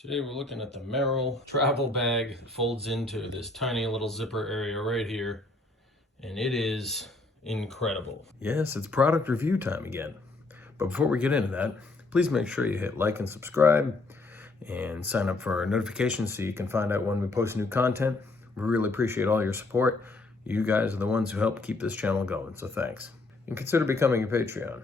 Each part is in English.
Today we're looking at the Merrell travel bag. It folds into this tiny little zipper area right here, and it is incredible. Yes, it's product review time again. But before we get into that, please make sure you hit like and subscribe and sign up for our notifications so you can find out when we post new content. We really appreciate all your support. You guys are the ones who help keep this channel going, so thanks. And consider becoming a Patreon.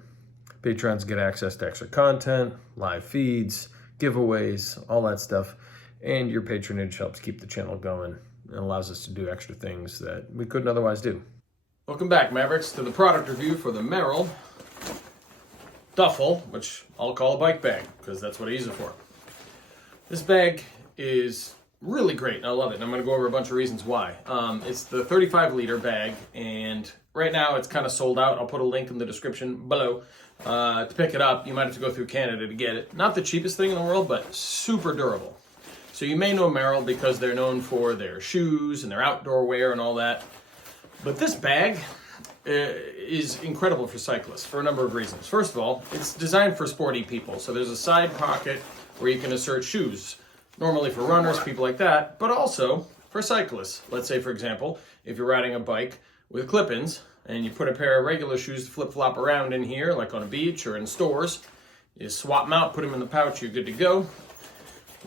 Patrons get access to extra content, live feeds, giveaways, all that stuff, and your patronage helps keep the channel going and allows us to do extra things that we couldn't otherwise do. Welcome back, Mavericks, to the product review for the Merrell Duffel, which I'll call a bike bag because that's what I use it for. This bag is really great, and I love it, and I'm going to go over a bunch of reasons why. It's the 35-liter bag, and right now it's kind of sold out. I'll put a link in the description below. To pick it up, you might have to go through Canada to get it. Not the cheapest thing in the world, but super durable. So you may know Merrell because they're known for their shoes and their outdoor wear and all that. But this bag is incredible for cyclists for a number of reasons. First of all, it's designed for sporty people. So there's a side pocket where you can insert shoes, normally for runners, people like that, but also for cyclists. Let's say, for example, if you're riding a bike with clip-ins, and you put a pair of regular shoes to flip-flop around in here, like on a beach or in stores. You swap them out, put them in the pouch, you're good to go.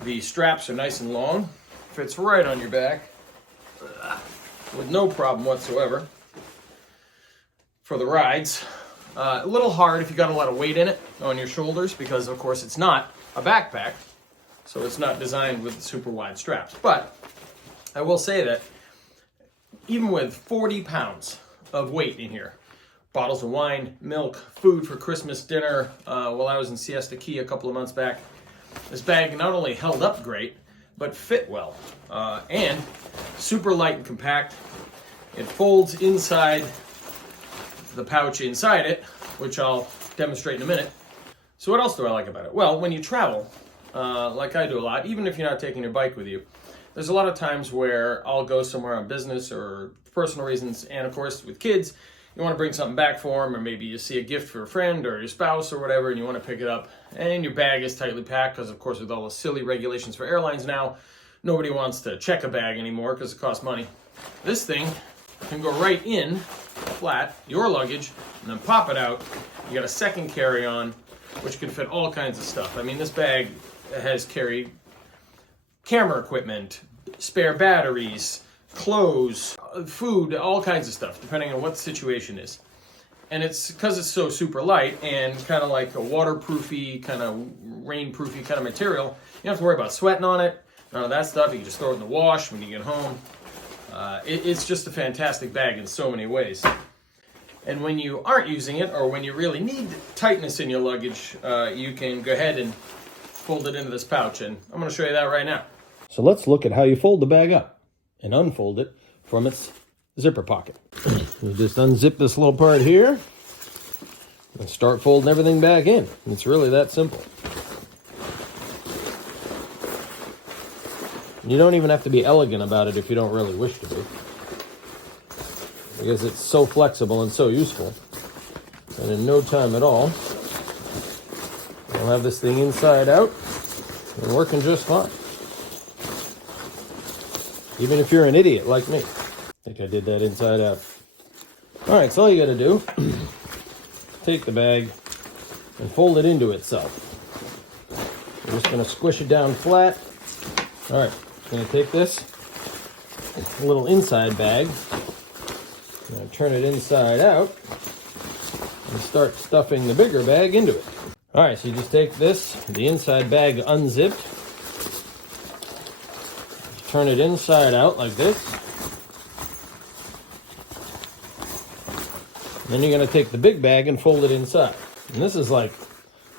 The straps are nice and long. Fits right on your back with no problem whatsoever for the rides. A little hard if you got a lot of weight in it on your shoulders because, of course, it's not a backpack, so it's not designed with super wide straps. But I will say that even with 40 pounds of weight in here, bottles of wine, milk, food for Christmas dinner, while I was in Siesta Key a couple of months back, this bag not only held up great, but fit well, and super light and compact. It folds inside the pouch inside it, which I'll demonstrate in a minute. So what else do I like about it? Well, when you travel, like I do a lot, even if you're not taking your bike with you, there's a lot of times where I'll go somewhere on business or personal reasons, and of course with kids, you want to bring something back for them, or maybe you see a gift for a friend or your spouse or whatever, and you want to pick it up, and your bag is tightly packed because, of course, with all the silly regulations for airlines now, nobody wants to check a bag anymore because it costs money. This thing can go right in, flat, your luggage, and then pop it out. You got a second carry-on, which can fit all kinds of stuff. I mean, this bag has carried camera equipment, spare batteries, clothes, food, all kinds of stuff, depending on what the situation is. And it's because it's so super light and kind of like a waterproofy, kind of rainproofy kind of material, you don't have to worry about sweating on it, none of that stuff. You can just throw it in the wash when you get home. It's just a fantastic bag in so many ways. And when you aren't using it, or when you really need tightness in your luggage, you can go ahead and fold it into this pouch, and I'm going to show you that right now. So let's look at how you fold the bag up and unfold it from its zipper pocket. You just unzip this little part here and start folding everything back in. It's really that simple. You don't even have to be elegant about it if you don't really wish to be, because it's so flexible and so useful. And in no time at all, you'll have this thing inside out and working just fine. Even if you're an idiot like me. I think I did that inside out. All right, so all you got to do, take the bag and fold it into itself. We're just going to squish it down flat. All right, I'm going to take this little inside bag, I'm going to turn it inside out and start stuffing the bigger bag into it. All right, so you just take this, the inside bag unzipped, turn it inside out like this. And then you're going to take the big bag and fold it inside. And this is like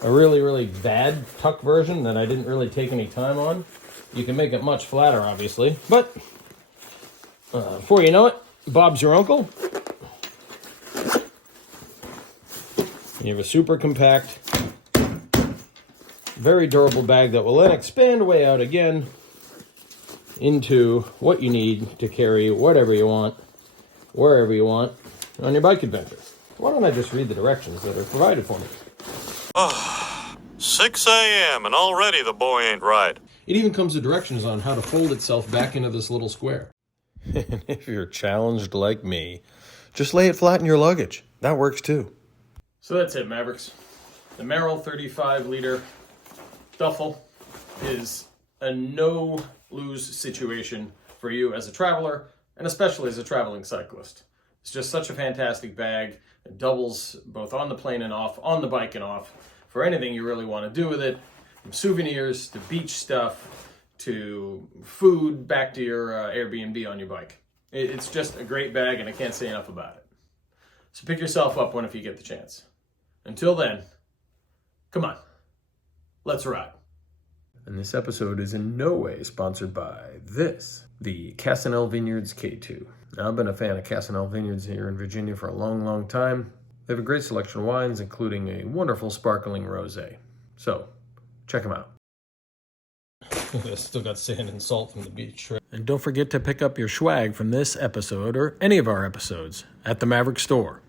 a really, really bad tuck version that I didn't really take any time on. You can make it much flatter, obviously. But before you know it, Bob's your uncle. And you have a super compact, very durable bag that will then expand way out again into what you need to carry whatever you want, wherever you want, on your bike adventure. Why don't I just read the directions that are provided for me? 6 a.m. and already the boy ain't right. It even comes with directions on how to fold itself back into this little square. And if you're challenged like me, just lay it flat in your luggage. That works too. So that's it, Mavericks. The Merrell 35-liter duffel is a no-lose situation for you as a traveler, and especially as a traveling cyclist. It's just such a fantastic bag. It doubles both on the plane and off, on the bike and off, for anything you really want to do with it, from souvenirs to beach stuff to food back to your Airbnb on your bike. It's just a great bag, and I can't say enough about it. So pick yourself up one if you get the chance. Until then, come on, let's ride. And this episode is in no way sponsored by the Casanel Vineyards K2. Now, I've been a fan of Casanel Vineyards here in Virginia for a long, long time. They have a great selection of wines, including a wonderful sparkling rosé. So, check them out. Still got sand and salt from the beach. And don't forget to pick up your SCHWAG from this episode or any of our episodes at the Maverick Store.